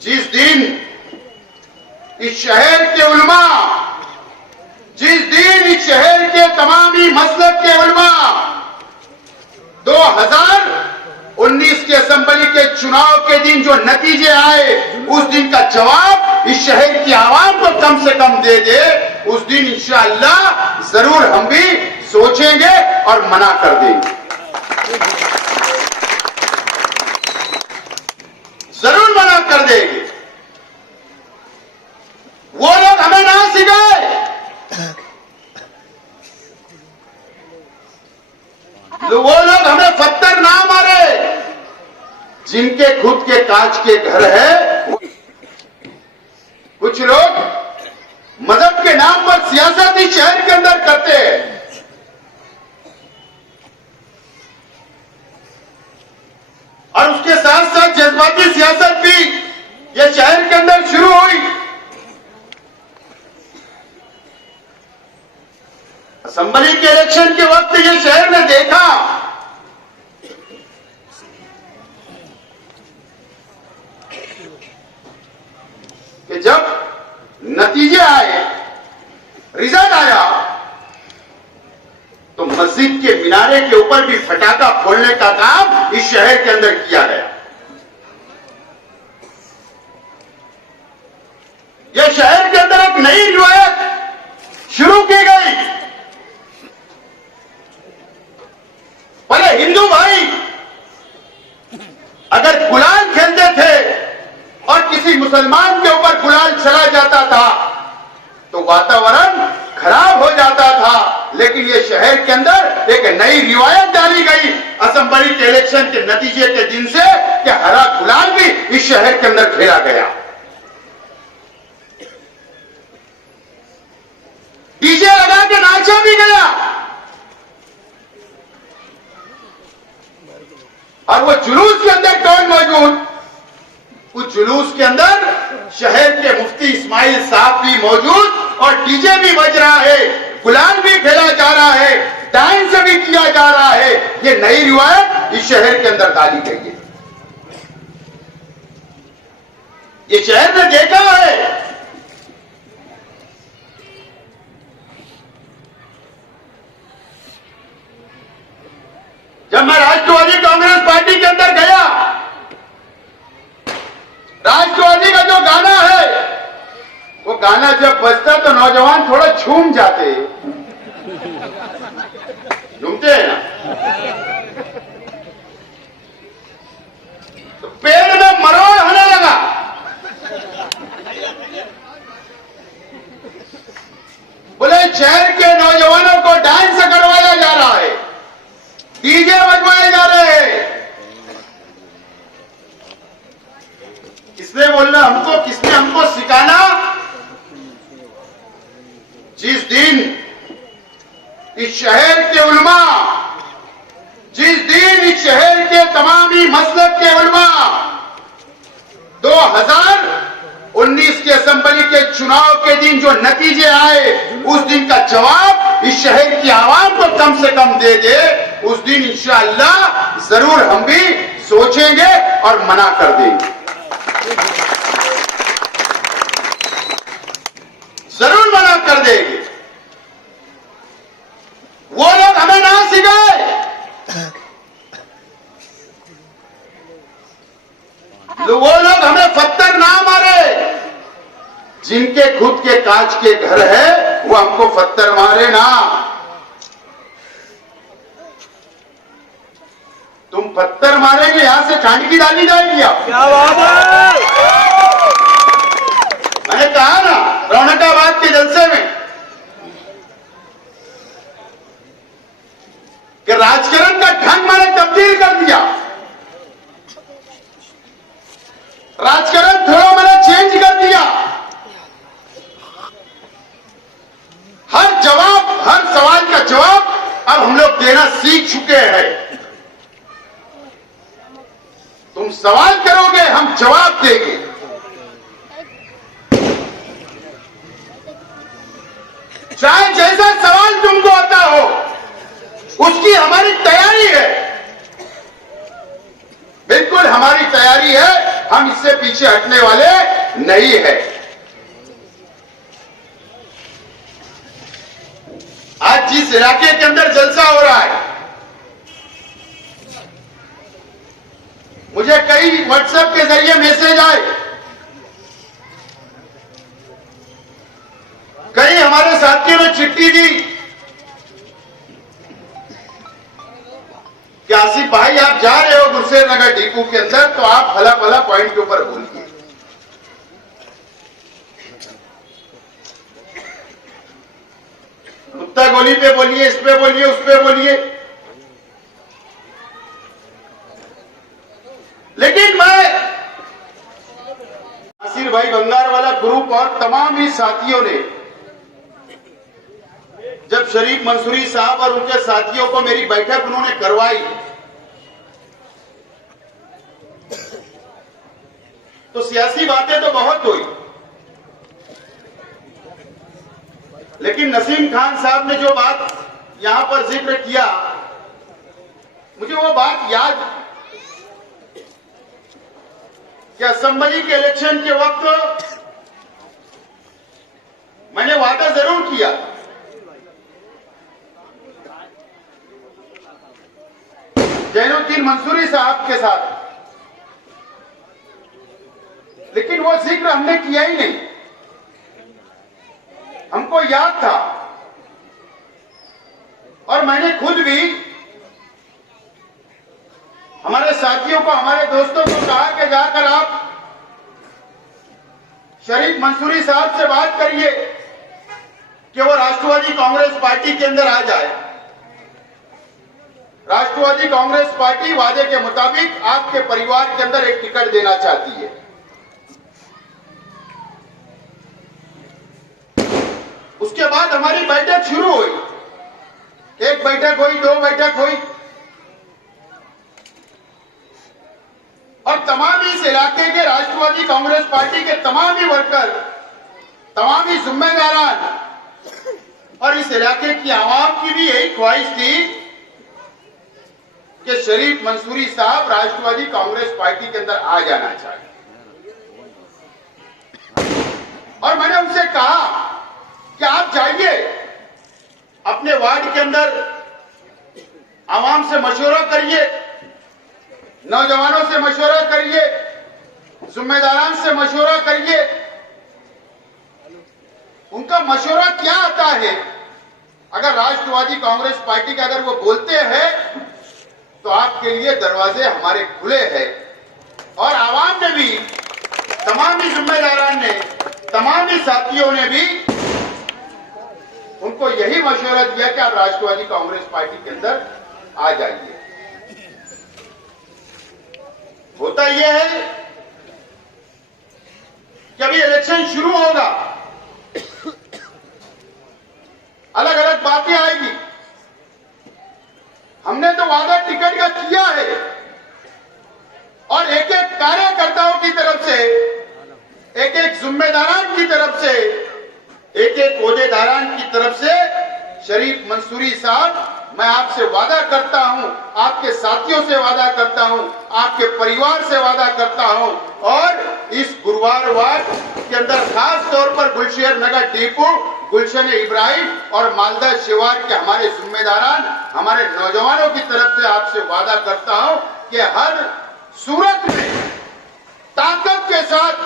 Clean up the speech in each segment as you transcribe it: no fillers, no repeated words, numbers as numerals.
जिस दिन इस शहर के उलमा, जिस दिन इस शहर के तमामी मसलब के उलमा 2019 के असेंबली के चुनाव के दिन जो नतीजे आए, उस दिन का जवाब इस शहर की आवाम को कम से कम दे दे, उस दिन इंशाअल्लाह जरूर हम भी सोचेंगे और मना कर देंगे, जरूर मना कर देंगे। वो लोग हमें ना सिखाए, वो लोग हमें पत्थर ना मारे, जिनके खुद के कांच के घर है। कुछ लोग मदद के नाम पर सियासत ही शहर के अंदर करते हैं, और उसके साथ साथ जज्बाती सियासत भी ये शहर के अंदर शुरू हुई। असेंबली के इलेक्शन के वक्त ये शहर ने देखा कि जब नतीजे आए, रिजल्ट आया, तो मस्जिद के मीनारे के ऊपर भी फटाका फोड़ने का काम इस शहर के अंदर किया गया। यह शहर के अंदर एक नई रिवायत शुरू की गई। पहले हिंदू भाई अगर गुलाल खेलते थे और किसी मुसलमान के ऊपर गुलाल चला जाता था तो वातावरण खराब हो जाता था, लेकिन ये शहर के अंदर एक नई रिवायत डाली गई असेंबली के इलेक्शन के नतीजे के दिन से कि हरा गुलाल भी इस शहर के अंदर खेला गया। डीजे लगा के नाचा भी गया, और वो जुलूस के अंदर कौन मौजूद? उस जुलूस के अंदर शहर के मुफ्ती इस्माइल साहब भी मौजूद, और डीजे भी बज रहा है, गुलाल भी खेला जा रहा है, डांस भी किया जा रहा है। ये नई रिवायत इस शहर के अंदर डाली गई है। ये शहर ने देखा है जब मैं राष्ट्रवादी कांग्रेस पार्टी के अंदर गया, राष्ट्रवादी का जो गाना है, वो गाना जब बजता तो नौजवान थोड़ा झूम जाते, झूमते हैं ना, तो पेड़ में मरोड़ होने लगा। बोले शहर के नौजवानों को डांस करवाया जा रहा है, डीजे बजवाए जा रहे हैं। किसने बोलना हमको, किसने हमको सिखाना? जिस दिन इस शहर के उलमा, जिस दिन इस शहर के तमामी मसलब के उलमा 2019 के असेंबली के चुनाव के दिन जो नतीजे आए, उस दिन का जवाब इस शहर की आवाम को कम से कम दे दे, उस दिन इंशाअल्लाह जरूर हम भी सोचेंगे और मना कर देंगे, जरूर मना कर देंगे। वो लोग हमें ना सिखाए, वो लोग हमें पत्थर ना मारे, जिनके खुद के कांच के घर है वो हमको पत्थर मारे ना। तुम पत्थर मारेंगे, यहां से कांड की डाली जाएगी। आप क्या बात है? मैंने कहा ना रौनकाबाद के जलसे में कि राजकरण का ढंग मैंने तब्दील कर दिया, राजकरण थोड़ा मैंने चेंज कर दिया। हर जवाब, हर सवाल का जवाब अब हम लोग देना सीख चुके हैं। तुम सवाल करोगे, हम जवाब देंगे। चाहे जैसा सवाल तुमको आता हो, उसकी हमारी तैयारी है, बिल्कुल हमारी तैयारी है। हम इस से पीछे हटने वाले नहीं है। आज जिस इलाके के अंदर जलसा हो रहा है, मुझे कई व्हाट्सएप के जरिए मैसेज आए, कई हमारे साथियों ने चिट्ठी दी कि आसिफ भाई आप जा रहे हो गुलशेर नगर डिपो के अंदर, तो आप फला फला पॉइंट के ऊपर बोलिए। कुत्ता गोली पे बोलिए, इस पे बोलिए, उस पे बोलिए। लेकिन मैं आसिफ भाई बंगार वाला ग्रुप और तमाम ही साथियों ने जब शरीफ मंसूरी साहब और उनके साथियों को मेरी बैठक उन्होंने करवाई, तो सियासी बातें तो बहुत हुई, लेकिन नसीम खान साहब ने जो बात यहां पर जिक्र किया, मुझे वो बात याद कि असेंबली के इलेक्शन के वक्त मैंने वादा जरूर किया जैनुद्दीन मंसूरी साहब के साथ, लेकिन वो जिक्र हमने किया ही नहीं। हमको याद था और मैंने खुद भी हमारे साथियों को, हमारे दोस्तों को कहा कि जाकर आप शरीफ मंसूरी साहब से बात करिए कि वो राष्ट्रवादी कांग्रेस पार्टी के अंदर आ जाए। राष्ट्रवादी कांग्रेस पार्टी वादे के मुताबिक आपके परिवार के अंदर एक टिकट देना चाहती है। उसके बाद हमारी बैठक शुरू हुई, एक बैठक हुई, दो बैठक हुई, और तमाम इस इलाके के राष्ट्रवादी कांग्रेस पार्टी के तमाम ही वर्कर, तमाम ही जिम्मेदारान और इस इलाके की आवाम की भी यही ख्वाहिश थी कि शरीफ मंसूरी साहब राष्ट्रवादी कांग्रेस पार्टी के अंदर आ जाना चाहिए। और मैंने उनसे कहा कि आप जाइए अपने वार्ड के अंदर, आवाम से मशवरा करिए, नौजवानों से मशवरा करिए, जिम्मेदारान से मशवरा करिए। उनका मशवरा क्या आता है? अगर राष्ट्रवादी कांग्रेस पार्टी का अगर वो बोलते हैं तो आपके लिए दरवाजे हमारे खुले हैं। और आवाम ने भी, तमाम ही जिम्मेदारान ने, तमाम ही साथियों ने भी उनको यही मशवरा दिया कि आप राष्ट्रवादी कांग्रेस पार्टी के अंदर आ जाइए। होता यह है कि अभी इलेक्शन शुरू होगा, अलग अलग बातें आएगी। हमने तो वादा टिकट का किया है और एक एक कार्यकर्ताओं की तरफ से, एक एक जिम्मेदारान की तरफ से, एक एक ओहदेदारान की तरफ से, शरीफ मंसूरी साहब, मैं आपसे वादा करता हूं, आपके साथियों से वादा करता हूं, आपके परिवार से वादा करता हूं, और इस गुरुवार वार्ड के अंदर खास तौर पर गुलशेर नगर डिपो, गुलशन इब्राहिम और मालदा शिवार के हमारे जिम्मेदारान, हमारे नौजवानों की तरफ से आपसे वादा करता हूं कि हर सूरत में ताकत के साथ,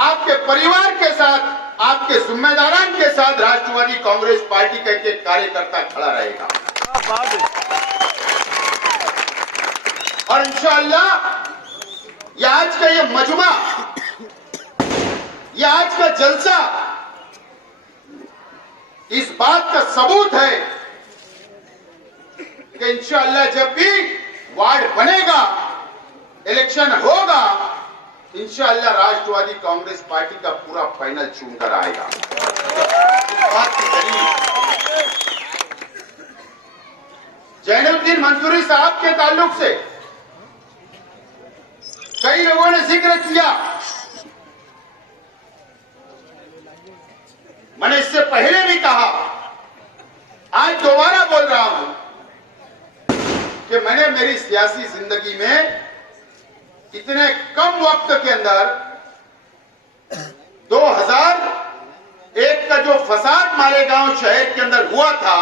आपके परिवार के साथ, आपके जिम्मेदारान के साथ राष्ट्रवादी कांग्रेस पार्टी का एक कार्यकर्ता खड़ा रहेगा। और इंशाअल्लाह ये आज का ये मजमा, ये आज का जलसा इस बात का सबूत है कि इंशाअल्लाह जब भी वार्ड बनेगा, इलेक्शन होगा, इंशाअल्लाह राष्ट्रवादी कांग्रेस पार्टी का पूरा पैनल चुनकर आएगा। इस बात की दलील जैनुद्दीन मंसूरी साहब के ताल्लुक से कई लोगों ने जिक्र किया। मैंने इससे पहले भी कहा, आज दोबारा बोल रहा हूं कि मैंने मेरी सियासी जिंदगी में इतने कम वक्त के अंदर 2001 का जो फसाद मालेगांव शहर के अंदर हुआ था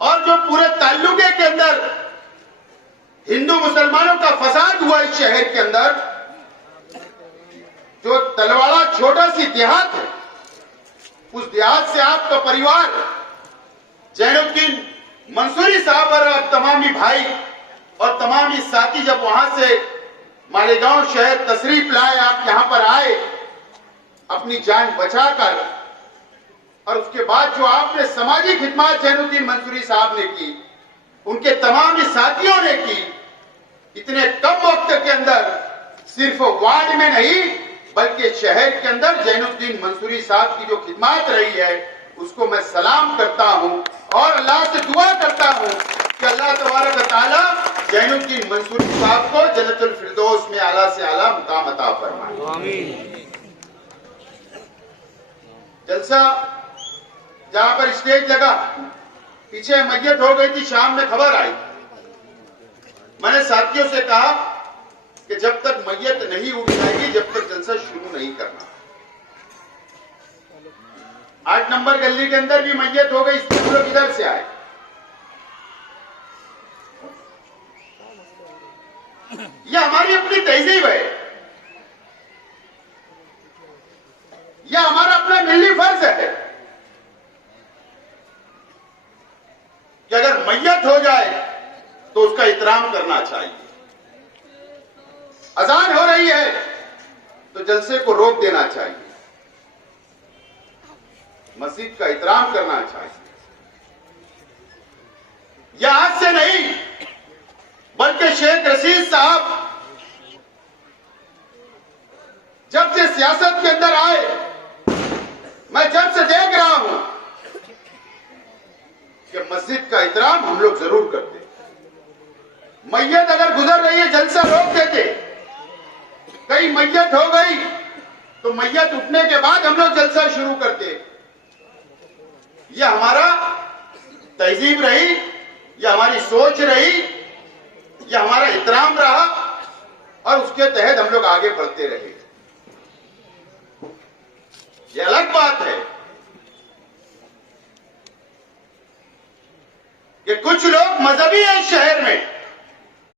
और जो पूरे ताल्लुके के अंदर हिंदू मुसलमानों का फसाद हुआ इस शहर के अंदर, जो तलवाड़ा छोटा सी देहात है, उस देहात से आपका परिवार जैनुद्दीन मंसूरी साहब और तमामी भाई और तमामी साथी जब वहां से मालेगांव शहर तशरीफ लाए, आप यहां पर आए अपनी जान बचाकर, और उसके बाद जो आपने सामाजिक खिदमत जैनुद्दीन मंसूरी साहब ने की, उनके तमाम साथियों ने की, इतने कम वक्त के अंदर सिर्फ वार्ड में नहीं बल्कि शहर के अंदर जैनुद्दीन मंसूरी साहब की जो खिदमत रही है उसको मैं सलाम करता हूं और अल्लाह से दुआ करता हूं कि अल्लाह तबारक व तआला जैनुद्दीन मंसूरी साहब को जन्नतुल फिरदौस में आला से आला मुकाम अता फरमाए। आमीन। जलसा जहां पर स्टेज लगा, पीछे मैयत हो गई थी, शाम में खबर आई। मैंने साथियों से कहा कि जब तक मैयत नहीं उठ जाएगी जब तक जलसा शुरू नहीं करना। 8 नंबर गली के अंदर भी मैयत हो गई, इसलिए हम लोग इधर से आए। यह हमारी अपनी तहजीब है, यह हमारा अपना मिली फर्ज है कि अगर मैयत हो जाए तो उसका एहतराम करना चाहिए। अजान हो रही है तो जलसे को रोक देना चाहिए, मस्जिद का एहतराम करना चाहिए। यह आज से नहीं बल्कि शेख रशीद साहब जब से सियासत के अंदर आए, मैं जब से देख रहा हूं कि मस्जिद का एहतराम हम लोग जरूर करते। मैयत अगर गुजर रही है जलसा रोक देते, कहीं मैयत हो गई तो मैयत उठने के बाद हम लोग जलसा शुरू करते। यह हमारा तहजीब रही, यह हमारी सोच रही, यह हमारा एहतराम रहा और उसके तहत हम लोग आगे बढ़ते रहे। यह अलग बात है कि कुछ लोग मजहबी है इस शहर में,